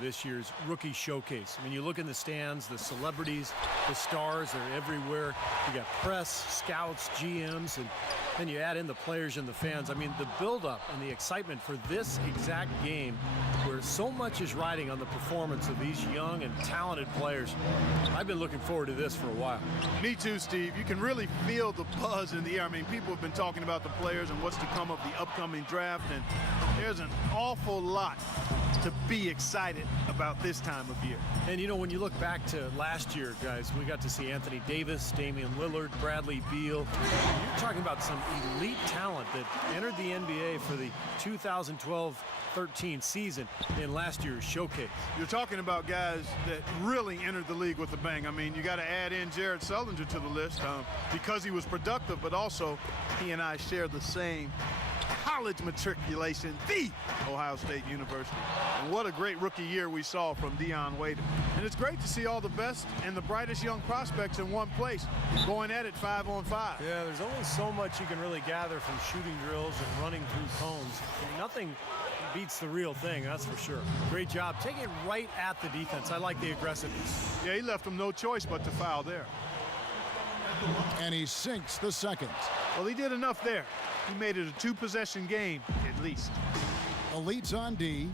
this year's rookie showcase. I mean, you look in the stands, the celebrities, the stars, they're everywhere. You got press, scouts, GMs, and then you add in the players and the fans. I mean, the buildup and the excitement for this exact game, where so much is riding on the performance of these young and talented players. I've been looking forward to this for a while. Me too, Steve. You can really feel the buzz in the air. I mean, people have been talking about the players and what's to come of the upcoming draft, and there's an awful lot to be excited about this time of year. And, you know, when you look back to last year, guys, we got to see Anthony Davis, Damian Lillard, Bradley Beal. You're talking about some elite talent that entered the NBA for the 2012-13 season in last year's showcase. You're talking about guys that really entered the league with a bang. I mean, you got to add in Jared Sullinger to the list because he was productive, but also he and I share the same college matriculation, the Ohio State University. And what a great rookie year we saw from Dion Waiters. And it's great to see all the best and the brightest young prospects in one place going at it 5-on-5. Yeah, there's only so much you can really gather from shooting drills and running through cones. Nothing beats the real thing, that's for sure. Great job taking it right at the defense. I like the aggressiveness. Yeah, he left them no choice but to foul there. And he sinks the second. Well, he did enough there. He made it a two-possession game, at least. Elites on D.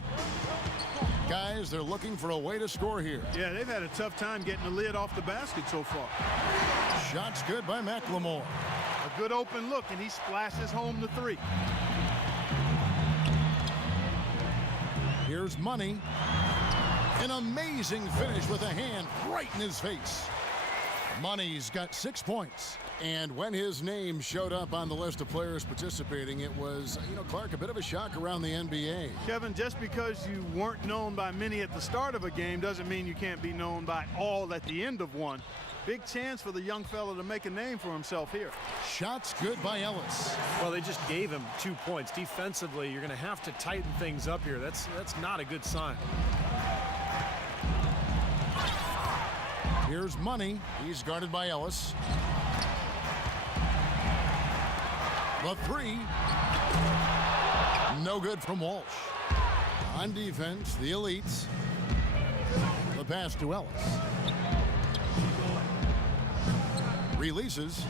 Guys, they're looking for a way to score here. Yeah, they've had a tough time getting the lid off the basket so far. Shots good by McLemore. A good open look, and he splashes home the three. Here's Money. An amazing finish with a hand right in his face. Money's got 6 points. And when his name showed up on the list of players participating, it was, Clark, a bit of a shock around the NBA. Kevin, just because you weren't known by many at the start of a game doesn't mean you can't be known by all at the end of one. Big chance for the young fella to make a name for himself here. Shots good by Ellis. Well, they just gave him 2 points. Defensively, you're going to have to tighten things up here. That's not a good sign. Here's Money. He's guarded by Ellis. The three. No good from Walsh. On defense, the elites. The pass to Ellis. Releases.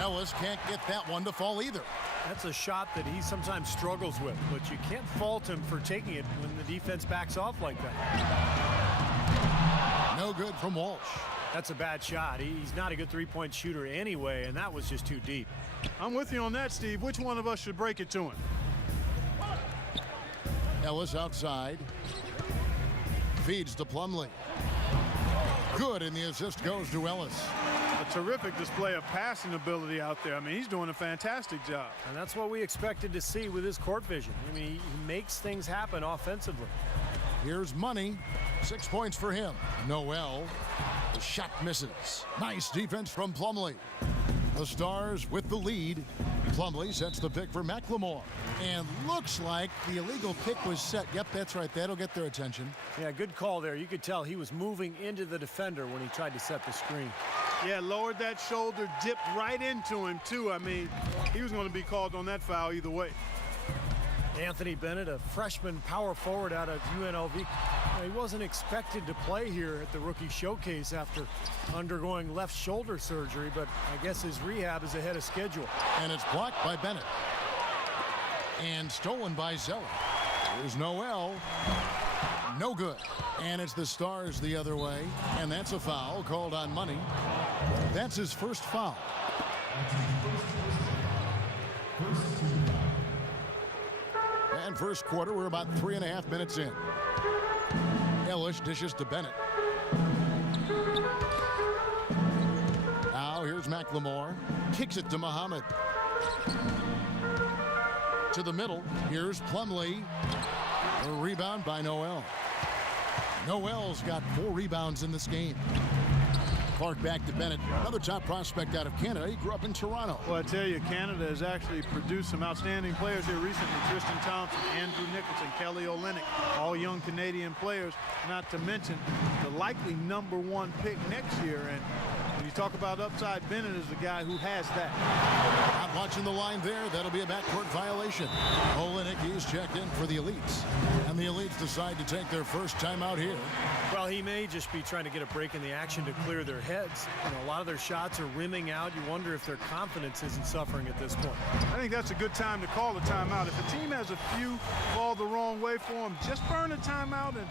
Ellis can't get that one to fall either. That's a shot that he sometimes struggles with, but you can't fault him for taking it when the defense backs off like that. No good from Walsh. That's a bad shot. He's not a good three-point shooter anyway, and that was just too deep. I'm with you on that, Steve. Which one of us should break it to him? Ellis outside. Feeds to Plumlee. Good, and the assist goes to Ellis. A terrific display of passing ability out there. I mean, he's doing a fantastic job. And that's what we expected to see with his court vision. I mean, he makes things happen offensively. Here's Money. 6 points for him. Noel. The shot misses. Nice defense from Plumlee. The Stars with the lead. Plumlee sets the pick for McLemore. And looks like the illegal pick was set. Yep, that's right. That'll get their attention. Yeah, good call there. You could tell he was moving into the defender when he tried to set the screen. Yeah, lowered that shoulder, dipped right into him, too. I mean, he was going to be called on that foul either way. Anthony Bennett, a freshman power forward out of UNLV. He wasn't expected to play here at the rookie showcase after undergoing left shoulder surgery, but I guess his rehab is ahead of schedule. And it's blocked by Bennett. And stolen by Zeller. Here's Noel. No good. And it's the Stars the other way. And that's a foul called on Money. That's his first foul. And first quarter, we're about 3.5 minutes in. Ellis dishes to Bennett. Now here's McLemore. Kicks it to Muhammad. To the middle. Here's Plumlee. A rebound by Noel. Noel's got 4 rebounds in this game. Clark back to Bennett. Another top prospect out of Canada. He grew up in Toronto. Well, I tell you, Canada has actually produced some outstanding players here recently. Tristan Thompson, Andrew Nicholson, Kelly Olynyk, all young Canadian players, not to mention the likely #1 pick next year. And when you you talk about upside, Bennett is the guy who has that. Not watching the line there. That'll be a backcourt violation. Olenicki's checked in for the Elites. And the Elites decide to take their first timeout here. Well, he may just be trying to get a break in the action to clear their heads. You know, a lot of their shots are rimming out. You wonder if their confidence isn't suffering at this point. I think that's a good time to call a timeout. If a team has a few fall the wrong way for them, just burn a timeout and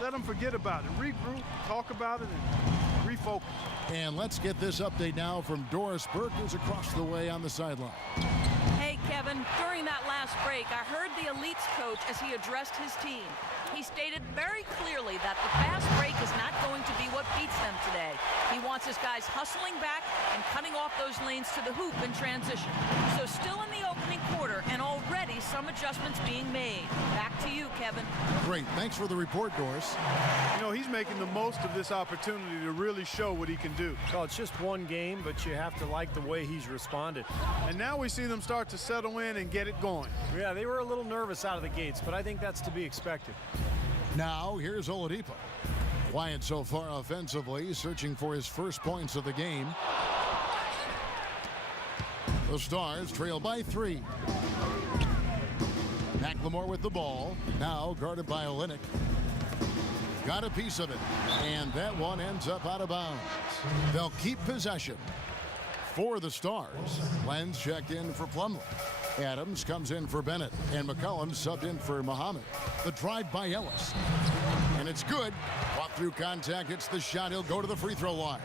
let them forget about it. Regroup, talk about it, and refocus. And let's get this update now from Doris Burke, who's across the way on the sideline. Hey, Kevin, during that last break, I heard the Elites coach as he addressed his team. He stated very clearly that the fast break is not going to be what beats them today. He wants his guys hustling back and cutting off those lanes to the hoop in transition. So still in the opening quarter, and already some adjustments being made. Back to you, Kevin. Great. Thanks for the report, Doris. You know, he's making the most of this opportunity to really show what he can do. Well, it's just one game, but you have to like the way he's responded. And now we see them start to settle in and get it going. Yeah, they were a little nervous out of the gates, but I think that's to be expected. Now, here's Oladipo. Quiet so far offensively, searching for his first points of the game. The Stars trail by 3. McLemore with the ball, now guarded by Olenek. Got a piece of it, and that one ends up out of bounds. They'll keep possession for the Stars. Lenz checked in for Plumlee. Adams comes in for Bennett, and McCollum subbed in for Muhammad. The drive by Ellis, and it's good. Fought through contact, hits the shot. He'll go to the free throw line.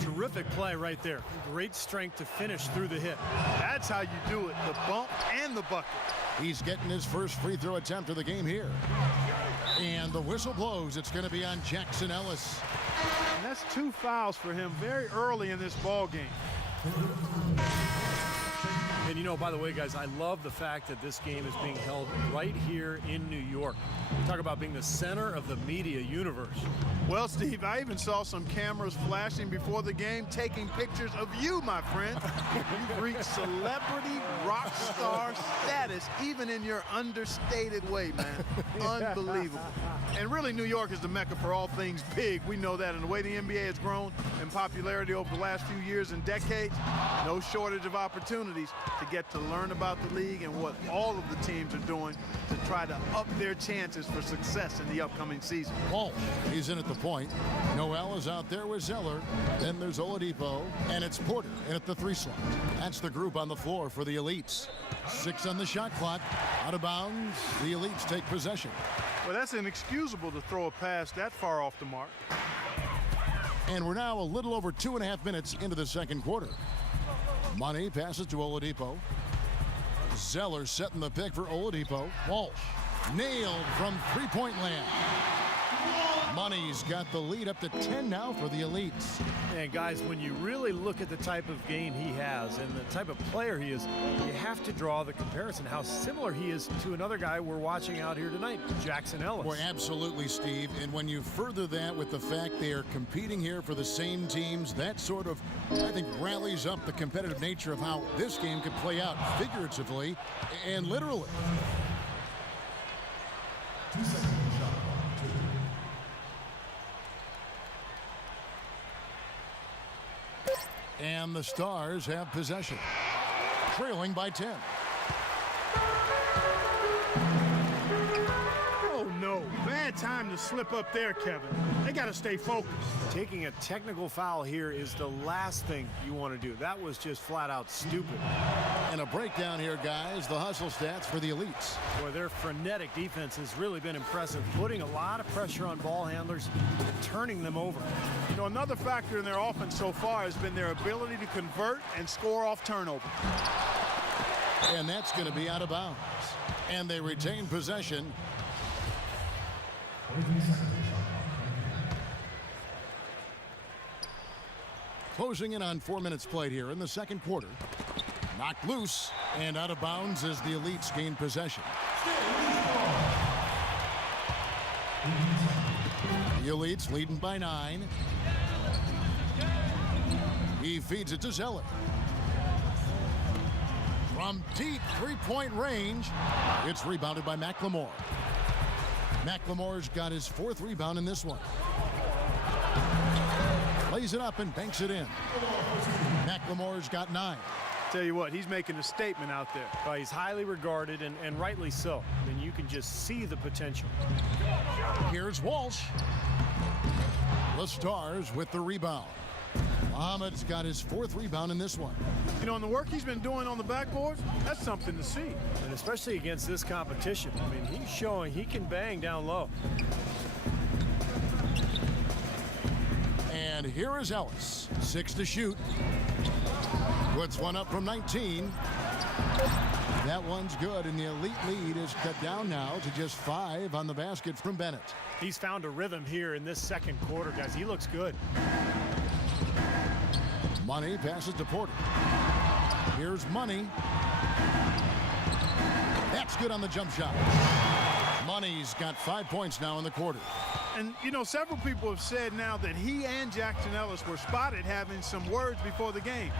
Terrific play right there. Great strength to finish through the hit. That's how you do it, the bump and the bucket. He's getting his first free throw attempt of the game here. And the whistle blows. It's going to be on Jackson Ellis. And that's 2 fouls for him very early in this ball game. And you know, by the way, guys, I love the fact that this game is being held right here in New York. Talk about being the center of the media universe. Well, Steve, I even saw some cameras flashing before the game, taking pictures of you, my friend. You've reached celebrity rock star status, even in your understated way, man. Unbelievable. And really, New York is the mecca for all things big. We know that. And the way the NBA has grown in popularity over the last few years and decades, no shortage of opportunities to get to learn about the league and what all of the teams are doing to try to up their chances for success in the upcoming season. Walsh, he's in at the point. Noel is out there with Zeller. Then there's Oladipo, and it's Porter in at the 3 slot. That's the group on the floor for the Elites. 6 on the shot clock. Out of bounds. The Elites take possession. Well, that's inexcusable to throw a pass that far off the mark. And we're now a little over 2.5 minutes into the second quarter. Money passes to Oladipo. Zeller setting the pick for Oladipo. Walsh nailed from three-point land. Money's got the lead up to 10 now for the Elites. And guys, when you really look at the type of game he has and the type of player he is, you have to draw the comparison how similar he is to another guy we're watching out here tonight, Jackson Ellis. Boy, absolutely, Steve. And when you further that with the fact they are competing here for the same teams, that sort of, I think, rallies up the competitive nature of how this game could play out figuratively and literally. 2 seconds shot. And the Stars have possession, trailing by 10. Oh, no. Bad time to slip up there, Kevin. They got to stay focused. Taking a technical foul here is the last thing you want to do. That was just flat out stupid. And a breakdown here, guys. The hustle stats for the Elites. Boy, their frenetic defense has really been impressive, putting a lot of pressure on ball handlers and turning them over. You know, another factor in their offense so far has been their ability to convert and score off turnover. And that's going to be out of bounds. And they retain possession. Closing in on 4 minutes played here in the second quarter. Knocked loose and out of bounds as the Elites gain possession. The Elites leading by 9. He feeds it to Zeller. From deep three-point range, it's rebounded by McLemore. McLemore's got his 4th rebound in this one. Lays it up and banks it in. McLemore's got 9. Tell you what, he's making a statement out there. Well, he's highly regarded, and rightly so. I mean, you can just see the potential. Here's Walsh. The Stars with the rebound. Muhammad's got his 4th rebound in this one. You know, and the work he's been doing on the backboards, that's something to see. And especially against this competition. I mean, he's showing he can bang down low. And here is Ellis. 6 to shoot. Puts one up from 19. That one's good, and the elite lead is cut down now to just 5 on the basket from Bennett. He's found a rhythm here in this second quarter, guys. He looks good. Money passes to Porter. Here's Money. That's good on the jump shot. Money's got 5 points now in the quarter. And, you know, several people have said now that he and Jackson Ellis were spotted having some words before the game.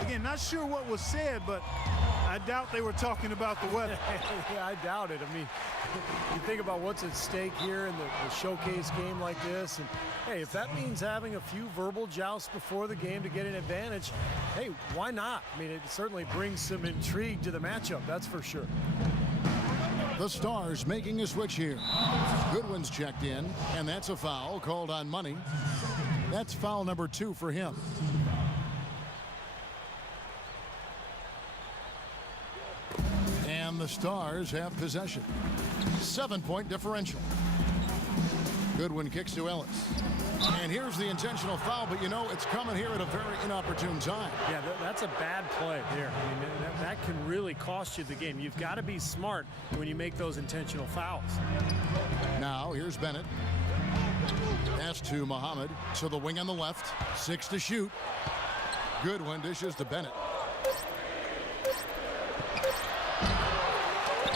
Again, not sure what was said, but I doubt they were talking about the weather. Yeah, I doubt it. I mean, you think about what's at stake here in the showcase game like this, and hey, if that means having a few verbal jousts before the game to get an advantage, hey, why not? I mean, it certainly brings some intrigue to the matchup, that's for sure. The Stars making a switch here. Goodwin's checked in, and that's a foul called on Money. That's foul number 2 for him. And the Stars have possession. 7-point differential. Goodwin kicks to Ellis. And here's the intentional foul, but you know, it's coming here at a very inopportune time. Yeah, that's a bad play there. I mean, that can really cost you the game. You've got to be smart when you make those intentional fouls. Now, here's Bennett. Pass to Muhammad. To the wing on the left. 6 to shoot. Goodwin dishes to Bennett.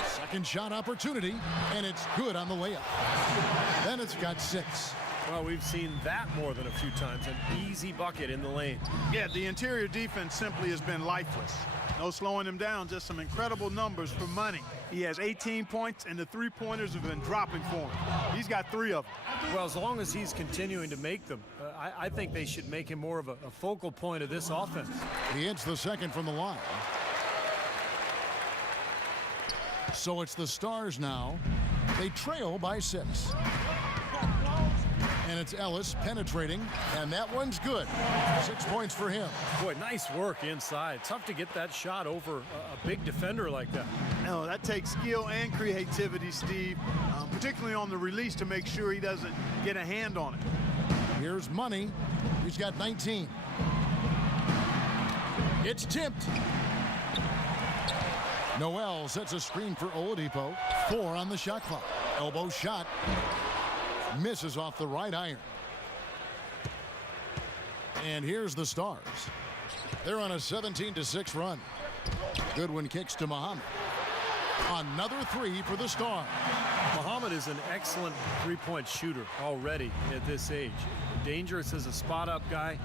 Second shot opportunity, and it's good on the layup. Bennett's got 6. Well, we've seen that more than a few times. An easy bucket in the lane. Yeah, the interior defense simply has been lifeless. No slowing him down, just some incredible numbers for Money. He has 18 points, and the three-pointers have been dropping for him. He's got 3 of them. Well, as long as he's continuing to make them, I think they should make him more of a focal point of this offense. He hits the second from the line. So it's the Stars now. They trail by 6. And it's Ellis penetrating, and that one's good. 6 points for him. Boy, nice work inside. Tough to get that shot over a big defender like that. No, that takes skill and creativity, Steve, particularly on the release to make sure he doesn't get a hand on it. Here's Money. He's got 19. It's tipped. Noel sets a screen for Oladipo. 4 on the shot clock. Elbow shot. Misses off the right iron. And here's the Stars. They're on a 17-6 run. Goodwin kicks to Muhammad. Another 3 for the Stars. Muhammad is an excellent three-point shooter already at this age. Dangerous as a spot-up guy.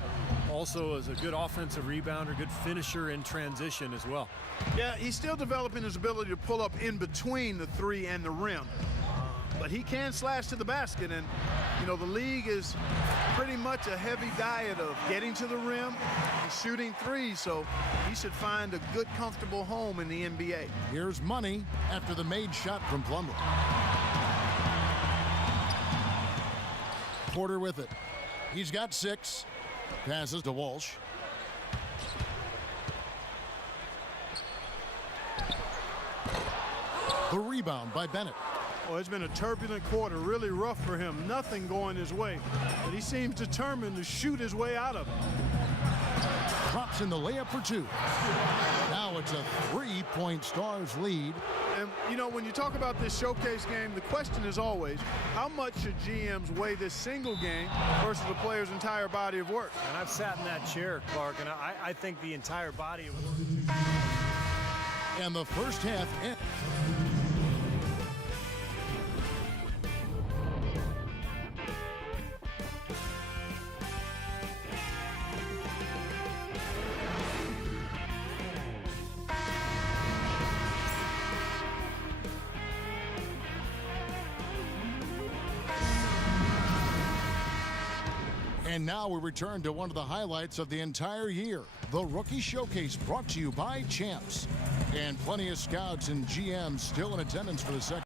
Also as a good offensive rebounder, good finisher in transition as well. Yeah, he's still developing his ability to pull up in between the 3 and the rim. But he can slash to the basket, and you know the league is pretty much a heavy diet of getting to the rim and shooting 3s, so he should find a good, comfortable home in the NBA. Here's Money after the made shot from Plumlee. Porter with it. He's got 6. Passes to Walsh. The rebound by Bennett. Well, it's been a turbulent quarter, really rough for him. Nothing going his way, but he seems determined to shoot his way out of it. Drops in the layup for 2. Now it's a 3-point Stars lead. And, you know, when you talk about this showcase game, the question is always, how much should GMs weigh this single game versus the player's entire body of work? And I've sat in that chair, Clark, and I think the entire body of work. And the first half ends. And now we return to one of the highlights of the entire year, the Rookie Showcase, brought to you by Champs. And plenty of scouts and GMs still in attendance for the second.